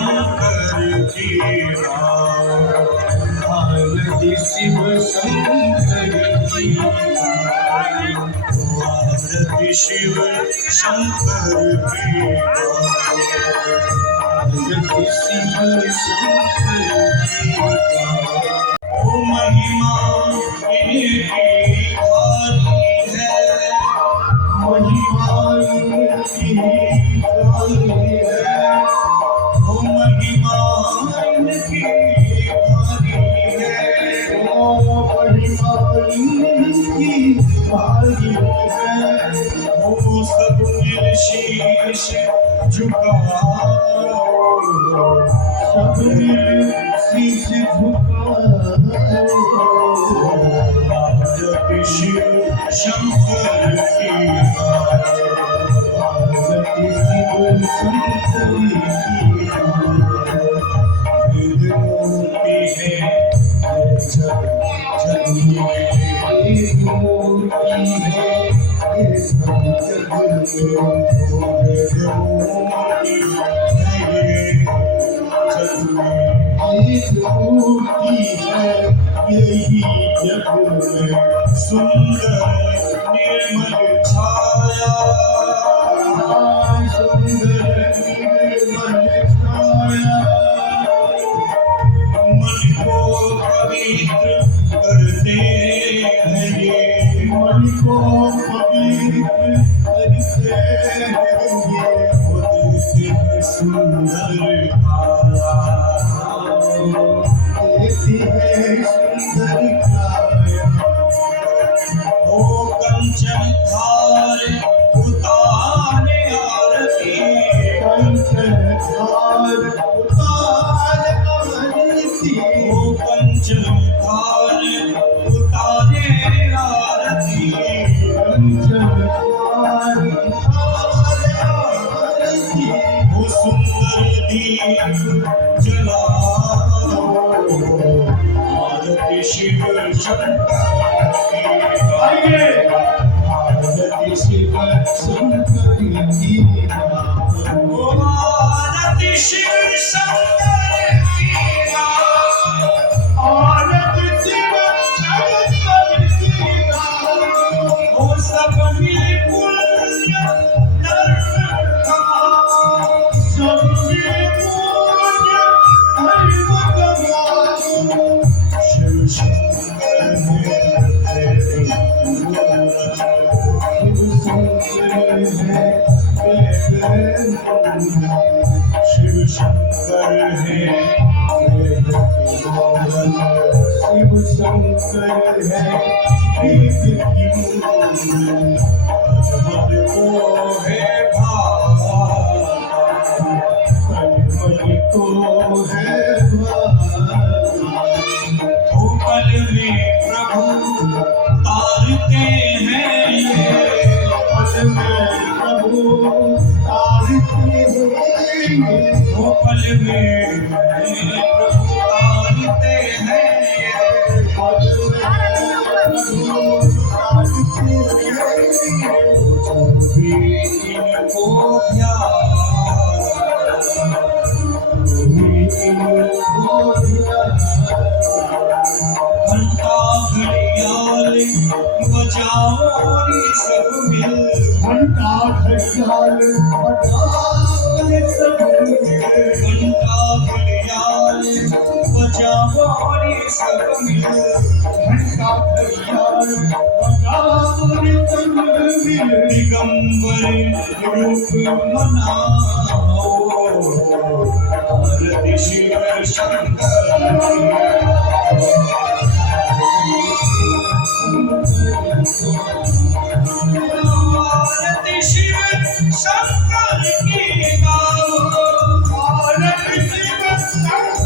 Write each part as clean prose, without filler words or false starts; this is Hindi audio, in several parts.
शंकर की आरती शिव शंकर की आरती शिव शंकर की आरती शिव शंकर की ओ महिमा इनकी भारी है महिमा इनकी भारी है ओ महिमा इनकी भारी है ओ महिमा इनकी भारी है ओ सब मिल शीश झुकाओ सब मिल शीश झुकाओ आरती शिव शंकर की आरती शिव शंकर की मूर्ति है जग जग में एक मूर्ति है ये सब जग में मूर्ति है जग में एक मूर्ति है यही जग में सुंदर निर्मल छाया सुंदर निर्मल छाया मन को पवित्र करते हैं ये मन को पवित्र करते हैं ये देखते हैं सुंदर काया देखते हैं सुंदर काया ओ कंचन थार उतारे आरती कंचन थार उतारे आरती ओ कंचन थार उतारे आरती कंचन थार उतारे आरती ओ सुंदर दीप जलाओ आरती शिव शंकर की आरती शिव शंकर की आरती शिव शंकर की आरती शिव शंकर की ओ सब मिल पुण्य धर्म का सब मिल पुण्य धर्म का शिव शंकर है शिव शंकर है शिव शंकर है वेद की मन को है मन को है पल में प्रभु तारते हैं ये पल में प्रभु तारते हैं वो पल में प्रभु तारते हैं पल में प्रभु तारते हैं जो भी इनको घंटा घड़ियाल बजाओ रे सब मिल घंटा घड़ियाल बजाओ रे सब मिल घंटा घड़ियाल बजाओ रे सब मिल घंटा घड़ियाल बजाओ रे सब मिल दिगंबर रूप मनाओ आरती शिव शंकर आरती शिव शंकर की आरती शिव शंकर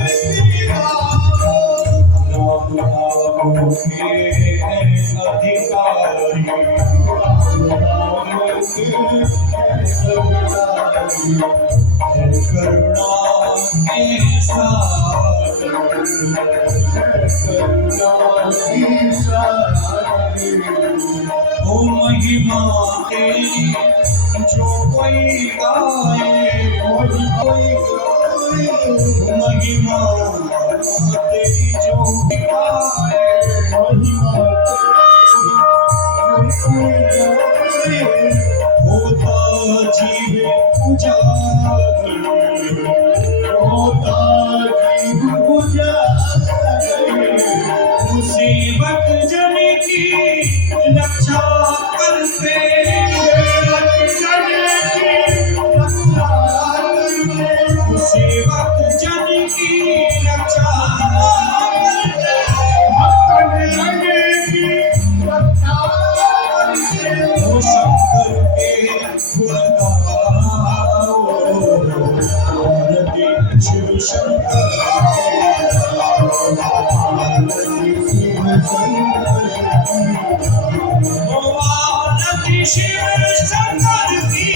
की राम नाम के अधिकारी करुणा के साथ ओ महिमा तेरी जो कोई गाए कोई महिमा तेरी जो दिखाए, महिमा तेरी होता जीव उजागर, होता जीव उजागर। मुसीबत जन की रक्षा करते, सेवक जन की रक्षा करते, ओ शंकर के गुण गाओ, आरती शिव शंकर आरती शिव शंकर ओ आरती शिव शंकर की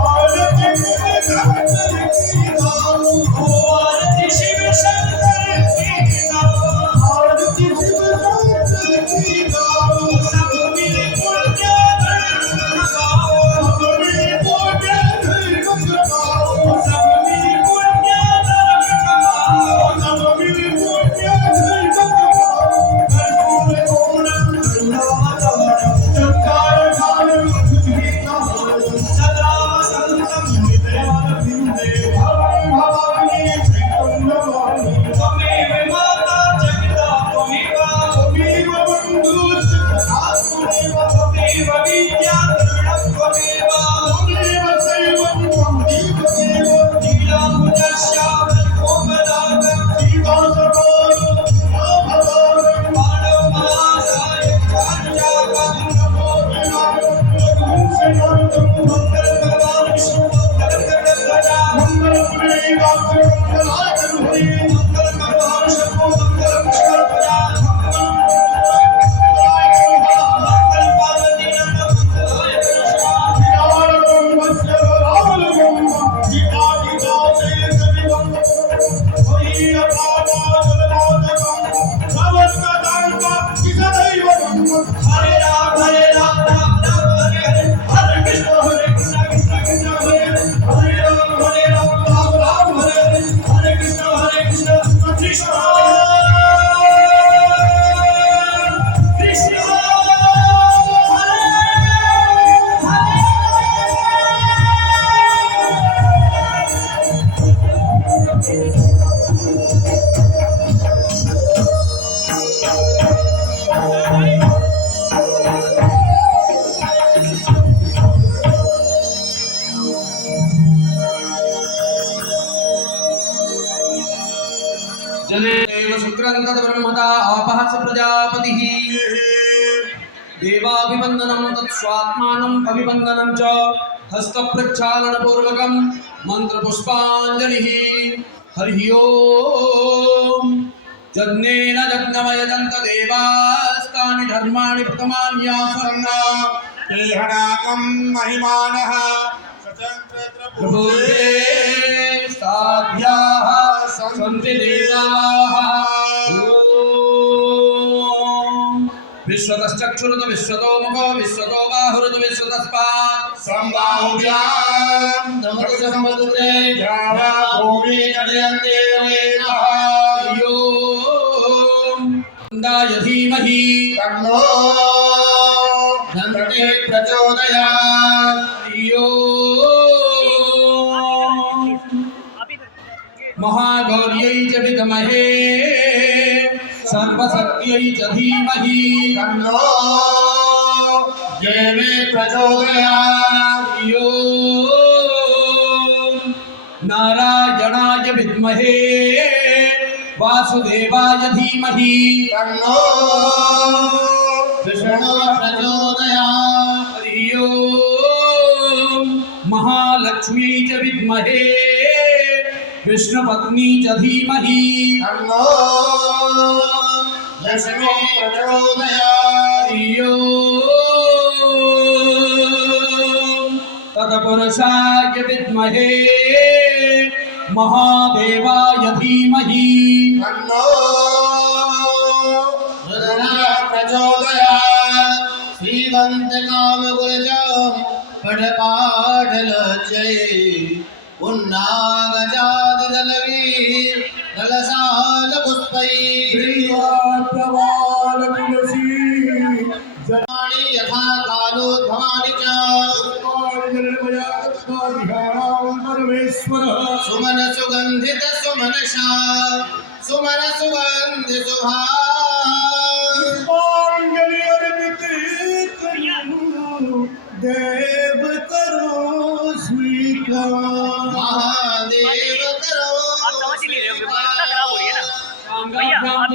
आरती शिव शंकर की ओ आरती शिव शंकर की आरती शिव शंकर की सब मिले पुण्य धर्म गाओ, सब मिले पुण्य धर्म गाओ, सब मिले पुण्य धर्म गाओ, सब मिले पुण्य धर्म गाओ। कर्पूर गौरम करुणावतारम चक्रावतारम बुद्धिविनाशम सदा वसन्तं हृदयारविन्दे भवं भवानी प्रीतं नमामि। त्वमेव माता जगता त्वमेव बन्धुश्च त्वमेव विद्या द्रविणं त्वमेव शैवं त्वमेव नीलाम्बुजश्यामलं कोमलांगं सीतासमानं भवानं मानवमासाय चार्याकं नमो विनायकं मंगलं भगवान् विष्णु मंगलं गणपतये मंगलं पुण्डरीकाक्ष मंगलाचलं मंगलं भगवान् शम्भो मंगलं विष्णुपदाय मंगल पार्वती नमः मंगलाय कृष्णाय विराजं वस्य रामलगं सीता गीता जयदेवं हरि अपादाचलनाथकं भवत्कदान्तं किसदैवं हरे राम राम राम हरे हरे हरे कृष्ण कृष्ण कृष्ण हरे हरे राम राम राम हरे हरे हरे कृष्ण कृष्ण कृष्ण कृष्ण जनेदेव शुक्रं ब्रह्मता आपः स प्रजापतिः देवाभिवन्दनं तत्स्वात्मानम् अभिवन्दनं च हस्तप्रक्षालनपूर्वकं मन्त्रपुष्पाञ्जलिः हरिः ओम् यज्ञेन यज्ञमयजन्त देवास्तानि धर्माणि प्रथमान्यासन्ना केहनाकं महिमानः प्रभुते साध्याः सन्ति देवाः ॐ विश्वतश्चक्षुरुत विश्वतो मुखो विश्वतो बाहुरुत विश्वतस्मात् संबाहुभ्यां नमस्ते द्यावा भूमि गजयन्ते वेदः यो दाय धीमहि तन्नो धन्ते प्रचोदयात् यो महागौर्यै च विद्महे सर्वशक्त्यै च धीमहि तन्नो देवी प्रचोदयात् यो नारायणाय विद्महे वासुदेवाय धीमहि तन्नो विष्णु प्रचोदयात् यो महालक्ष्म्यै च विद्महे विष्णुपत्नी च धीमहि तन्नो लक्ष्मी प्रचोदयात् यो तत्पुरुषाय विद्महे महादेवाय धीमहि तन्नो रुद्रः प्रचोदयात् श्रीवन्त कामगुरज पठपाठलचये पुन्नागजादिदलवीर दलसालपुष्पै प्रवाल तुलसी जनानि यथा कालोद्भवानि च परमेश्वर सुमन सुगंधित सुमनशा सुमन सुगंधि सुभा पुष्पांजलि अर्पित करूं, देव करो स्वीकार। महादेव करो आप समझ ही नहीं रहे हो, बीमार लग रहा हो रही है ना भैया आप